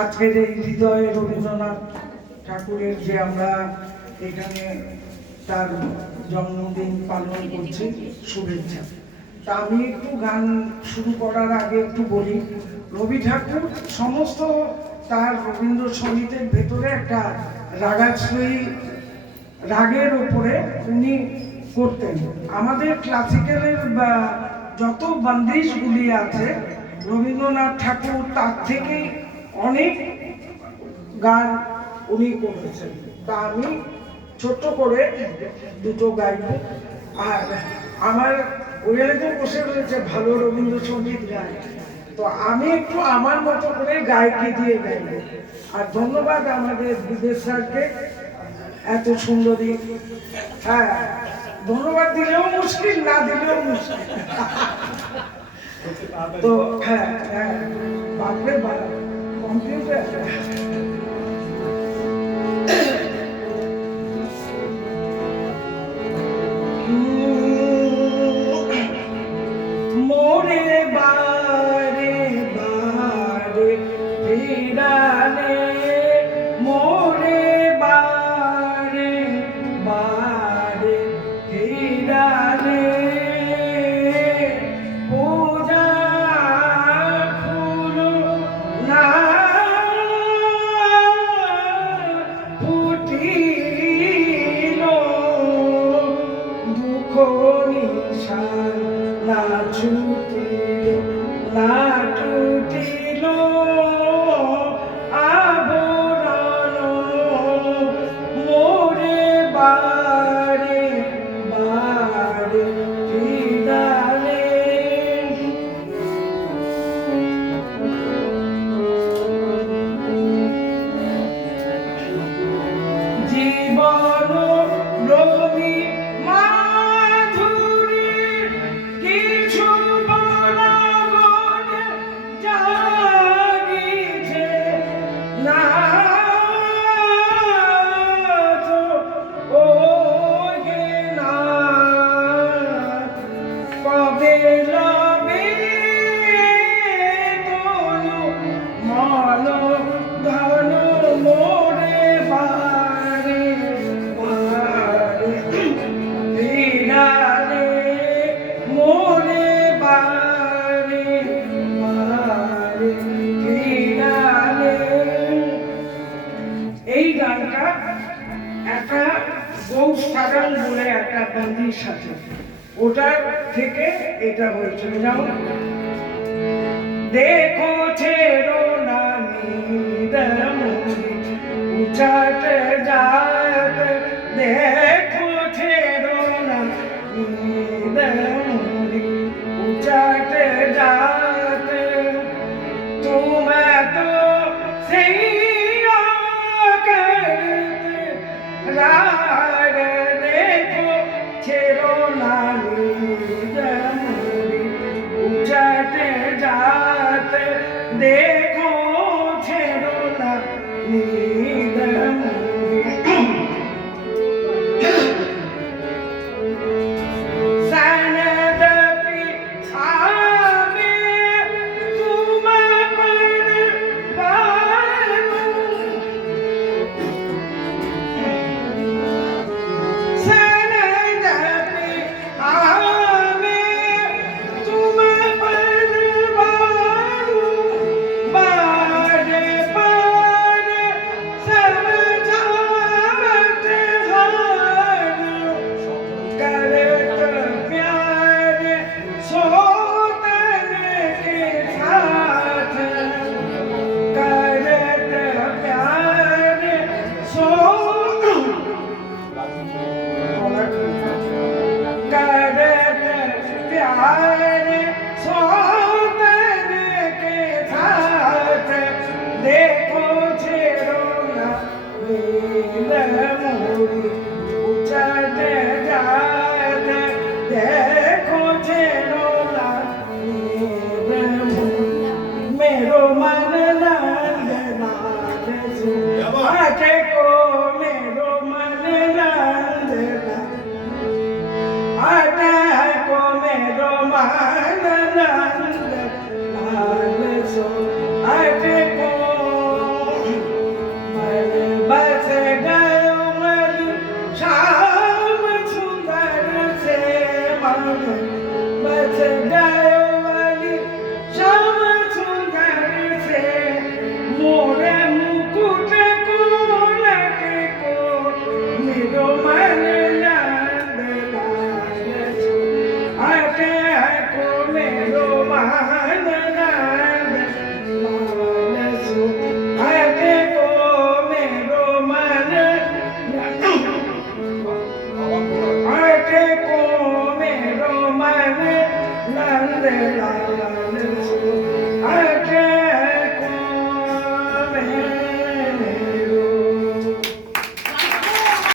আজকের এই হৃদয়ে রবীন্দ্রনাথ ঠাকুরের যে আমরা এখানে তার জন্মদিন পালন করছি, শুভেচ্ছা। তা আমি একটু গান শুরু করার আগে একটু বলি, রবি ঠাকুর সমস্ত তার রবীন্দ্রসঙ্গীতের ভেতরে একটা রাগাশ্রয়ী রাগের ওপরে উনি করতেন। আমাদের ক্লাসিক্যালের যত বন্দিশগুলি আছে রবীন্দ্রনাথ ঠাকুর তার থেকে অনেক গান উনি করেছেন। তা আমি ছোট্ট করে দুটো গাইব। আর আমার ওখানে তো বসে রয়েছে ভালো রবীন্দ্রসঙ্গীত গায়, তো আমি একটু আমার মতো করে গায়কি দিয়ে গাইব। আর ধন্যবাদ আমাদের বিদেশ স্যারকে, এত সুন্দরী। হ্যাঁ, ধন্যবাদ দিলেও মুশকিল, না দিলেও মুশকিল। তো হ্যাঁ হ্যাঁ, বাপরে বাপ, কম্পিউটার। মোরে বারে বারে ফিরালে, মোরে বারে বারে ফিরালে, পূজা ফুল না ফুটিল, দুঃখ নিশান না ছুটিল, না টুটিল আবরণ, মোরে বারে বারে ফিরালে। জীবন রবি মাধুরী কিছু বলাগন জাগিছে না, ও হে না কবে লবে তনু মন ধন, মোরে বারে বারে ফিরালে, মোরে বারে বারে ফিরালে। এই গানটা একটা গৌসাগর বলে একটা বন্দির সাথে, ওটার থেকে এটা হয়েছিল। যেমন দেখো ছেড়ো না নীরমুনি উচাট যাত, দেখো ছেড়ো না নীরমুনি উচাট যাত, তুমি তো সেই করতে রাগ, দেখো ছেড়ো না নীরমুনি উচাট যাত, দেখো ছেড়ো না নীরমুনি। সনদপি আমি তোমা পর বানু, সনদপি আমি তোমা পর বানু, বারে বারে समझावत हारू, करत प्यार सोतन के साथ, करत प्यार करत प्यार सोतन के साथ, देखो छेड़ो ना नीरमुनि उचट जात, देखो छेड़ो ना नीरमुनि, मेरो मन नंद लाल सु आके को, मेरो मन नंद आटा को, मेरो मन नंद लाल